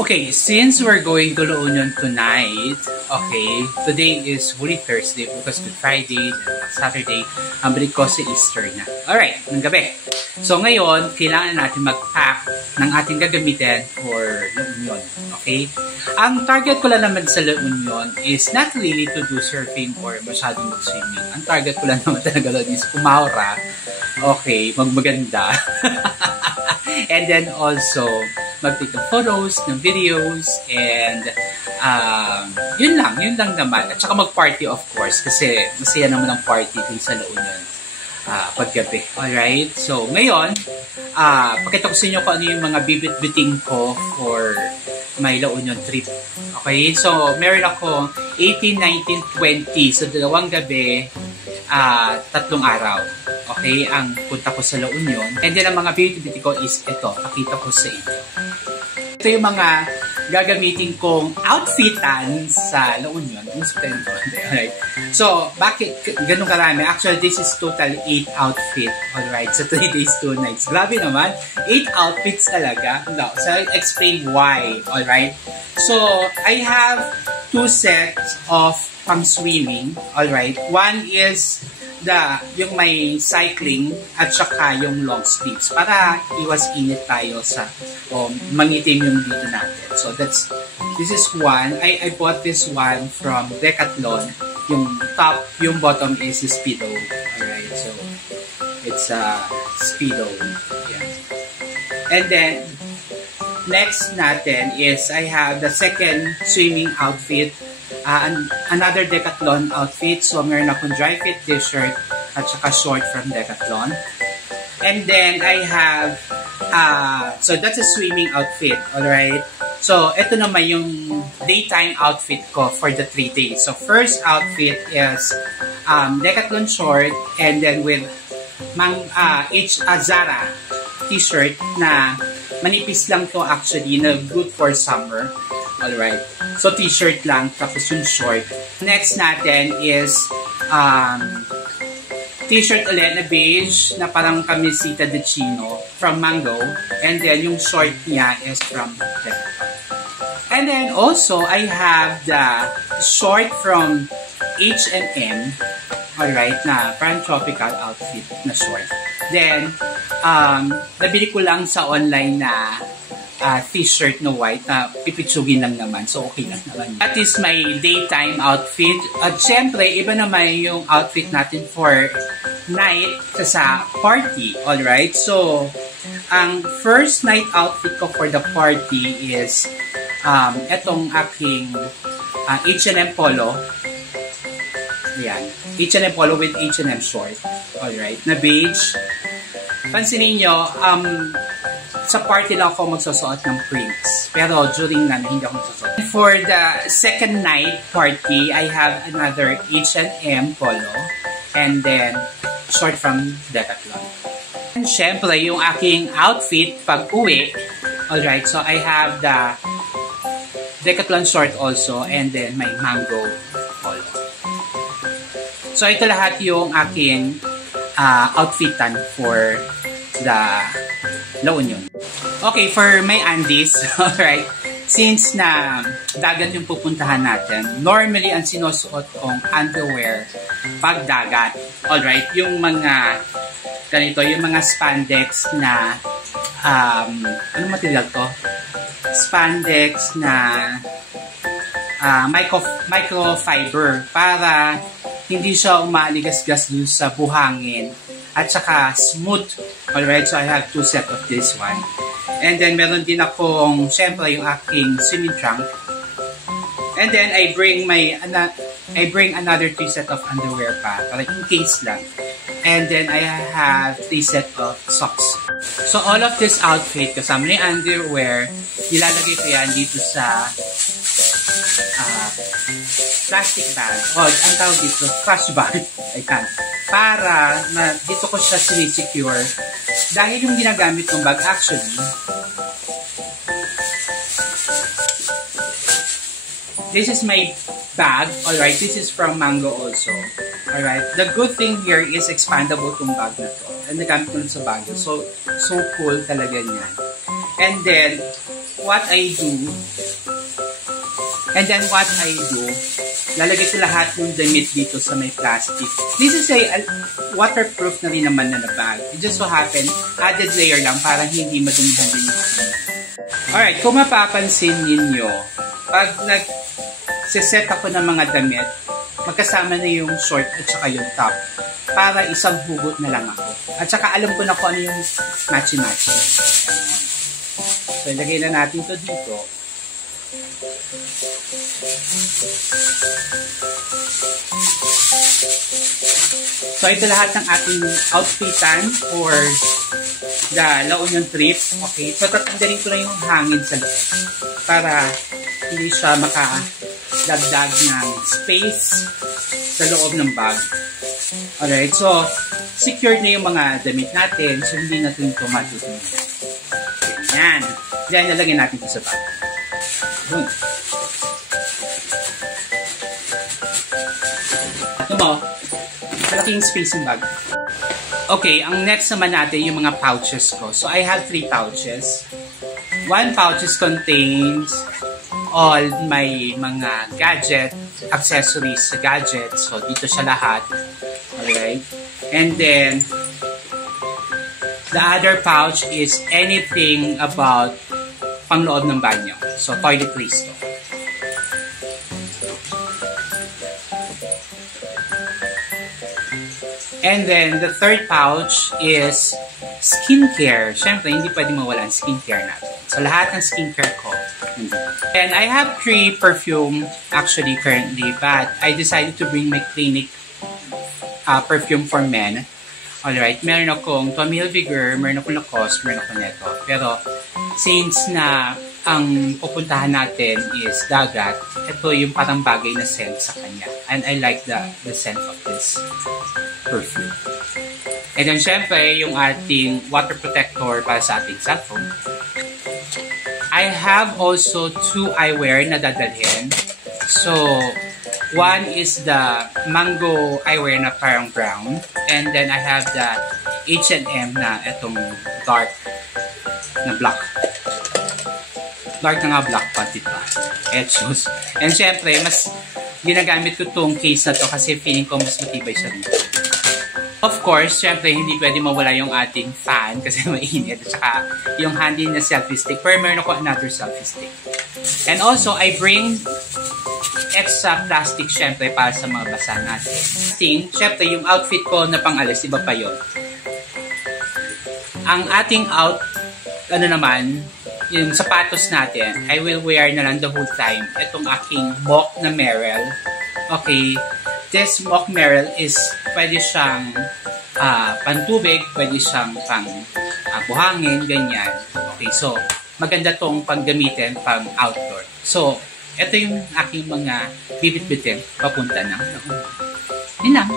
Okay, since we're going to La Union tonight, okay, today is Holy Thursday because Good Friday, Saturday, ang balik ko si Easter na. Alright, ng gabi. So ngayon, kailangan natin mag-pack ng ating gagamitin for La Union. Okay? Ang target ko lang naman sa La Union is not really to do surfing or masyadong mag-swimming. Ang target ko lang naman talaga doon is pumaura. Okay, magmaganda. And then also, mag-take ng photos, ng videos, and yun lang naman. At saka mag-party of course, kasi masaya naman ang party dun sa La Union paggabi. Alright? So, ngayon, pakita ko sa inyo kung ano yung mga bibit-biting ko for my La Union trip. Okay? So, meron ako 18, 19, 20. So, dalawang gabi, 3 araw. Okay? Ang punta ko sa La Union. And then, ang mga bibit-biting ko is ito. Pakita ko sa inyo. Ito yung mga gagamitin kong outfitan sa La Union. Alright. So, bakit ganun karami? Actually, this is total 8 outfit. Alright. So, 3 days, 2 nights. Grabe naman. 8 outfits talaga. No. So, I'll explain why. Alright. So, I have 2 sets of pang swimming. Alright. One is yung may cycling at saka yung long sleeves para iwas init tayo sa mangitim yung dito natin. So this is one. I bought this one from Decathlon. Yung top, yung bottom is Speedo. Alright, so it's a Speedo. Yeah. And then next natin is I have the second swimming outfit. Another Decathlon outfit. So, meron akong dry fit t-shirt at saka short from Decathlon. And then, I have, so that's a swimming outfit, alright? So, ito naman yung daytime outfit ko for the 3 days. So, first outfit is Decathlon short and then with Zara t-shirt na manipis lang to actually, na good for summer. Alright. So, t-shirt lang, tapos yung short. Next natin is t-shirt ulit na beige, na parang camisita de chino from Mango. And then, yung short niya is from Decathlon. And then, also, I have the short from H&M. Alright, na parang tropical outfit na short. Then, nabili ko lang sa online na t-shirt na white na pipitsugin lang naman. So, okay lang naman. That is my daytime outfit. At syempre, iba naman yung outfit natin for night sa party. Alright? So, ang first night outfit ko for the party is etong aking H&M polo. Ayan. H&M polo with H&M short. Alright? Na beige. Pansinin nyo, sa party lang ako magsusuot ng prints. Pero during na hindi ako magsusuot. For the second night party, I have another H&M polo. And then, short from Decathlon. And syempre, yung aking outfit pag uwi. Alright, so I have the Decathlon short also. And then, my Mango polo. So, ito lahat yung aking outfitan for the La Union. Okay, for my undies, alright, since na dagat yung pupuntahan natin, normally ang sinusuot kong underwear pag dagat. Alright, yung mga ganito, yung mga spandex na ano material to? Spandex na microfiber para hindi siya umaligas-gas dun sa buhangin at saka smooth. Alright, so I have 2 set of this one. And then, meron din akong, syempre, yung aking swimming trunk. And then, I bring another 3 set of underwear pa, para in case lang. And then, I have 3 set of socks. So, all of this outfit, kasama yung underwear, ilalagay ko yan dito sa plastic bag. O, ang tawag dito, trash bag. Ayan. Para na dito ko siya sinisecure. Dahil yung ginagamit kong bag, actually, this is my bag. Alright, this is from Mango also. Alright, the good thing here is expandable tong bag na to. And nagamit ko lang sa bag. So cool talaga niyan. And then, what I do, lalagay ko lahat ng damit dito sa may plastic. This is a waterproof na rin naman na bag. It just so happen, added layer lang para hindi madumihan din yung akin. Alright, kung mapapansin ninyo, pag nag-set ako ng mga damit, magkasama na yung short at saka yung top. Para isang hugot na lang ako. At saka alam ko na kung ano yung matchy-matchy. So, ilagay na natin ito dito. So, ito lahat ng ating outfitan for the La Union trip. Okay. So, tatanggalin ko lang yung hangin sa loob para hindi siya makadagdag ng space sa loob ng bag. Alright. So, secured na yung mga damit natin. So, hindi natin ito matutunan. Ganyan. Then, nalagyan natin ito sa bag. Boom. Ito mo, malaking space yung bag. Okay, ang next naman natin yung mga pouches ko. So, I have 3 pouches. 1 pouches contains all my mga gadget, accessories sa gadget. So, dito siya lahat. Alright? And then, the other pouch is anything about pangloob ng banyo. So, toiletries to. And then, the third pouch is skincare. Siyempre, hindi pwede mawala ang skincare natin. So, lahat ng skincare ko. And I have 3 perfume actually currently, but I decided to bring my Clinique perfume for men. Alright, meron akong Tommy Hilfiger, meron akong Lacoste, meron akong Neto. Pero, since na ang pupuntahan natin is dagat, ito yung parang bagay na scent sa kanya. And I like the scent of this perfume. And then, syempre, yung ating water protector para sa ating cellphone. I have also 2 eyewear na dadalhin. So, one is the mango eyewear na parang brown. And then, I have the H&M na itong dark na black. Dark na nga black pati pa. Etos. And syempre, mas ginagamit ko itong case na to kasi feeling ko mas matibay siya dito. Of course, syempre, hindi pwede mawala yung ating fan kasi mainit. At saka, yung handy na selfie stick. Pero meron ako another selfie stick. And also, I bring extra plastic, syempre, para sa mga basa natin. Syempre, yung outfit ko na pang-alis, iba pa yun. Ang ating yung sapatos natin, I will wear na lang the whole time. Itong aking mock na Merrell. Okay. This mock Merrell is pwede siyang pantubig, pwede siyang pang buhangin, ganyan. Okay, so maganda tong paggamitin pang outdoor. So, ito yung aking mga bibit-bitin papunta ng La Union. Yun lang.